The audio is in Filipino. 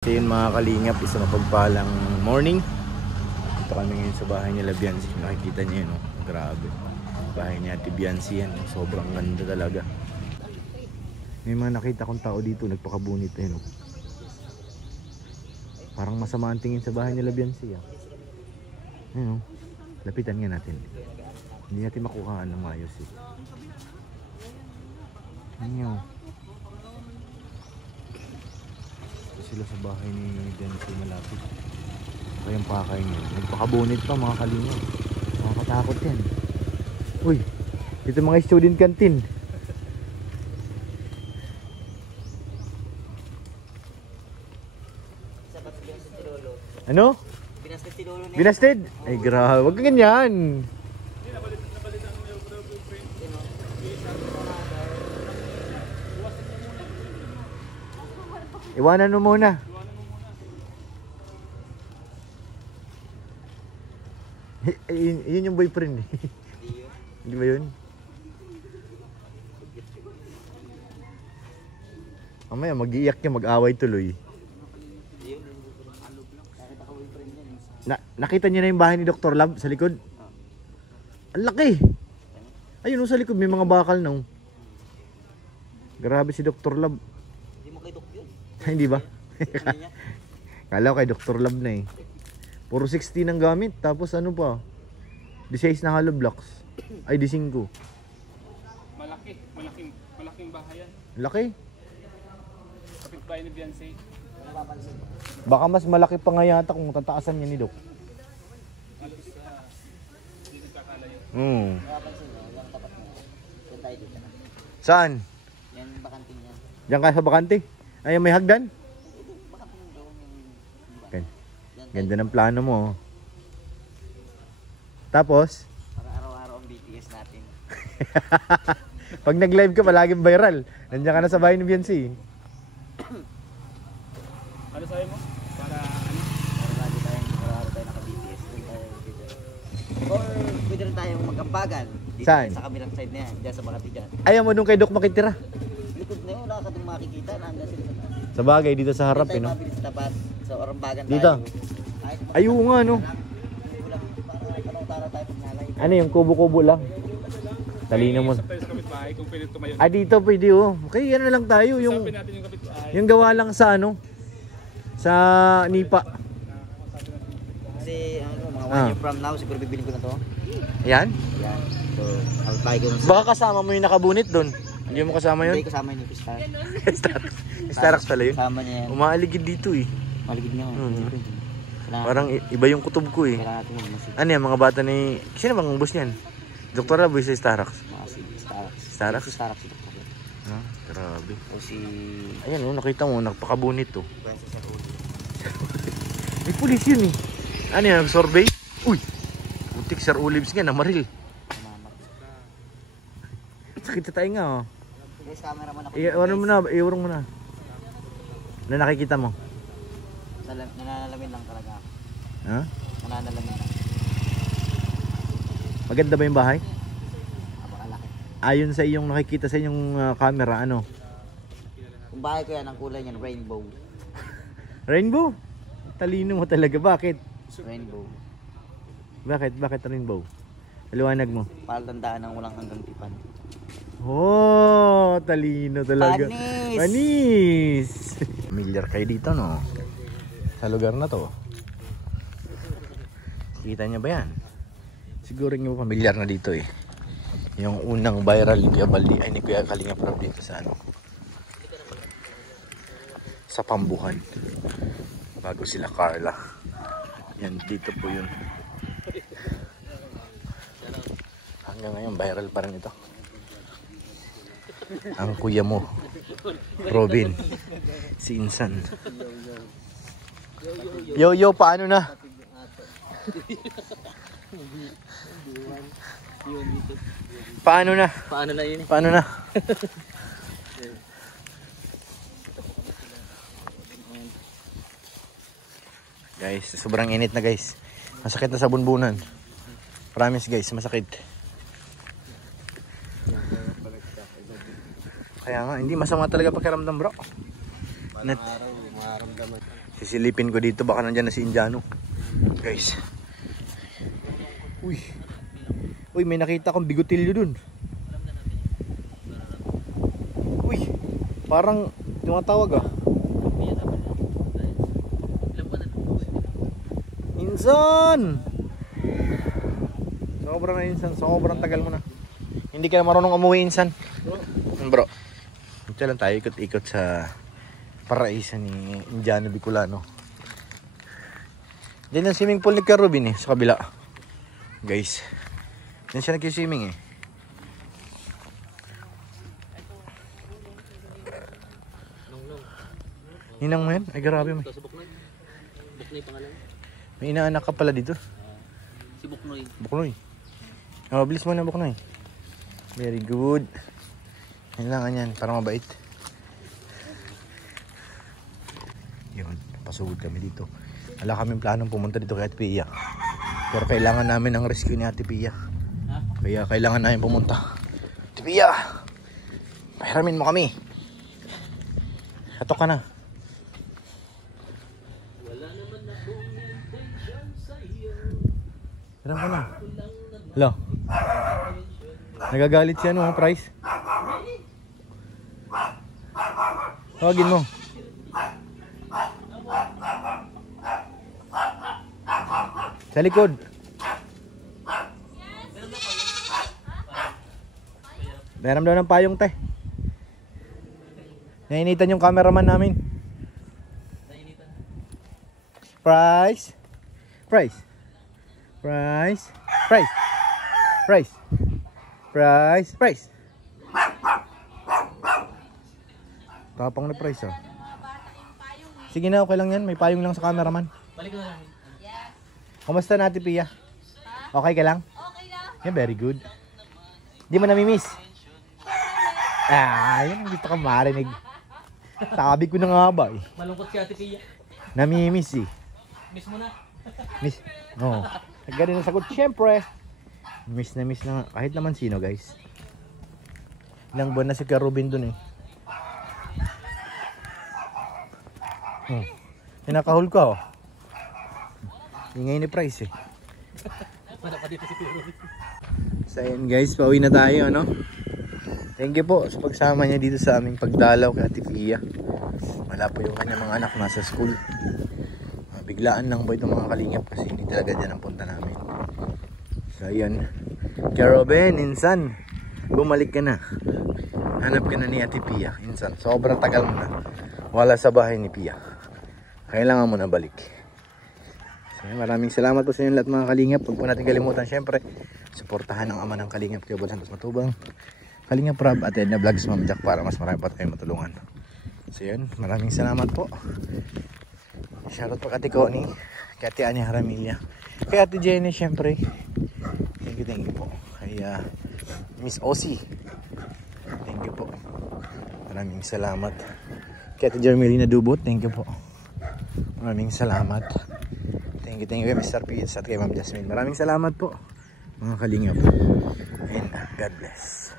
So yun mga kalingap, isang mapagpalang morning. Dito kami ngayon sa bahay ni Biancy. Nakikita niyo yun, oh. Grabe. Bahay ni Ate Biancy yan, oh. Sobrang ganda talaga. May mga nakita kong tao dito, nagpakabunit eh, no? Parang masama ang tingin sa bahay ni Biancy, ah. Ayun, oh. Lapitan nga natin. Hindi natin makuhaan ng ayos, eh. Ayun, oh. Sila sa bahay ni Biancy malapit. Kayang pakay niya. Nagpakabonit pa mga kalingap. Nakakatakot yan. Uy, dito mga student canteen. Ano? Binasted si Lolo na. Binasted? Ay grabe, wag ka ganyan. Iwanan mo muna. Yun yung boyfriend eh. Hindi ba yun? Mamaya mag-iiyak niya, mag-away tuloy. Nakita niyo na yung bahay ni Dr. Love sa likod? Ang laki! Ayun sa likod may mga bakal na. Grabe si Dr. Love. Hindi mo kay Dok yun. Hindi ba? Kala ko kay Dr. Love na eh. Puro 16 ang gamit. Tapos ano pa? D6 na hollow blocks. Ay, D5. Malaking bahayan. Laki. Kapitbahay ni Biancy. Baka mas malaki pa nga yata kung tataasan niya ni Doc. Halos hindi nagkakalayo. Napapansin mo, yung tapat mo. Yan tayo dito. Saan? Yan bakanting yan. Diyan ka sa bakante? Ay, may hagdan? Bakanting doon yung... Ganda ng plano mo. Tapos? Para araw-araw ang BTS natin. Pag nag-live ka, palaging viral. Nandiyan ka na sa bahay ni Biancy. Ano sabi mo? Para ano? Para lagi tayong araw-araw tayo naka-BTS. Doon tayo dito. Or pwede rin tayong mag-ambagan. Dito Saan? Sa kabilang side na yan. Diyan sa Makati dyan. Ayaw mo doon kay Doc makitira. Likod na yun. Wala ka itong makikita. Nandun sila sa taas. Sa bagay, dito sa harap eh, Tayo no? mabilis sa tapat. Sa Orambagan tayo. Dito? Ayaw nga, no? Para tanong-tara tayo pag nalay. Ano yung kubo-kubo lang? Talino mo. Isap tayo sa kapitbahay kung pwede tumayo. Ah, dito pwede oh. Okay, ano lang tayo. Isapin natin yung kapitbahay. Yung gawa lang sa ano? Sa Nipa. Kasi ano, mga 1 Ah. year from now, siguro bibiling ko na to. Ayan? Yan. So, kapitbahay ko na sa... Baka kasama mo yung nakabunit doon. Hindi mo kasama Hindi yun? kasama yun yung Star. Starbucks pala yun. Kasama niya yan. Umaaligid dito eh. Maligid niya. Parang iba yung kutob ko eh. Kailangan natin magmasid. Ano yan, mga bata ni... Sino bang boss niyan? Dr. Raboy sa Starbucks. Masid. Starbucks. Starbucks? Si Starbucks si Dr. Ah, grabe. O si... Ayan oh, nakita mo, nagpakabunit to. Pwede sa Uli. May pulis yun eh. Ano yan, nag-survey? Uy! Putik, Sir Olives nga, namaril. Sakit sa tayo nga oh. Guys, cameraman ako. Iwan mo na, iurong mo na. Na nakikita mo? Nananalamin lang talaga ako. Ha? Nananalamin lang. Maganda ba yung bahay? Napakalaki. Ayon sa iyong nakikita sa inyong camera, ano? Kung bahay ko yan, ang kulay niyan, rainbow. Rainbow? Talino mo talaga. Bakit? Rainbow. Bakit rainbow? Paliwanag mo. Para tandaan ng walang hanggang tipan. Oh, talino talaga. Panis! Panis! Familiar kayo dito, no? Sa lugar na to. Kita niya ba yan? Siguro nyo familiar na dito eh. Yung unang viral ni Kuya Baldi, ay ni Kuya Kalinga Prab dito sa ano? Sa Pambuhan. Bago sila Carla. Yan, dito po yun. Hanggang ngayon, viral pa rin ito. Ang kuya mo, Robin, si Insan. Yo, paano na? Paano na? Paano na yun eh? Paano na? Guys, sobrang init na guys. Masakit na sa bunbunan. Promise guys, masakit. Kaya nga, hindi masama talaga pakiramdam bro. Sisilipin ko dito, baka nandyan na si Indiano. Guys. Uy. Uy, may nakita akong bigotilyo dun. Uy, parang tumatawag ah. Insan! Sobrang na Insan, sobrang tagal mo na. Hindi ka na marunong umuwi Insan. Bro, ito lang tayo ikot-ikot sa paraisa ni Indiano Bicolano. Diyan ang swimming pool ni Kerubin eh, sa kabila. Guys, diyan siya nag-swimming eh. Ninang mo yan? Ay grabe mo. Buknoy pangalan. May inaanak ka pala dito. Si Buknoy. Buknoy. Oh, bilis mo na Buknoy. Very good. Kailangan yan, para mabait. Yun, pasugod kami dito. Wala kaming planong pumunta dito kay Ate Pia. Pero kailangan namin ang rescue ni Ate Pia. Kaya kailangan namin pumunta. Ate Pia! Pahiramin mo kami. Hatok ka na. Hiram ka na. Hello? Nagagalit siya no, Price? Tawagin mo. Sa likod. Meron daw ng payong te. Nainitan yung cameraman namin. Price. Price. Price. Price. Price. Price. Price. Tapang na Price oh. Sige na, okay lang yan. May payong lang sa cameraman. Balik na lang. Kumusta na Ate Pia? Okay ka lang? Okay lang. Yeah, very good. Di mo namimiss? Ah, yun ang gusto ko marinig. Sabi ko na nga ba eh. Malungkot si Ate Pia. Namimiss eh. Miss mo na. Miss? Oo. Ganun ang sagot. Siyempre. Miss na nga. Kahit naman sino guys. Ilang buwan na si Kerubin dun eh. Oh. Pinakahul ko oh. Ingay ni Price eh. Wala pa dito si Kerubin. So ayun guys, pauwi na tayo ano. Thank you po sa pagsama niya dito sa aming pagdalaw kay Ate Pia. Wala po yung kanyang mga anak nasa school. Biglaan lang po itong mga kalingap kasi hindi talaga dyan ang punta namin. So ayun, Kerubin, Insan, bumalik ka na. Hanap ka na ni Ate Pia, Insan. Sobrang tagal mo na. Wala sa bahay ni Pia. Kailangan mo na balik. So, maraming salamat po sa inyo lahat mga kalingap. Huwag po natin kalimutan syempre suportahan ang ama ng kalingap kay Boss Santos Matubang, Kalingap Rob at Edna Vlogs, Ma'am Jack, para mas marami pa tayong matulungan. So yun, maraming salamat po. Shoutout po kay Ate Connie, kay Ate Anya Haramilla, kay Ate Jenny syempre. Thank you po. Kay Miss Ossie, thank you po. Maraming salamat. Kay Ate Jermelina Dubot, thank you po. Maraming salamat. Thank you kay Mr. P.S. at kay Ma'am Jasmine. Maraming salamat po mga kalingap. And God bless.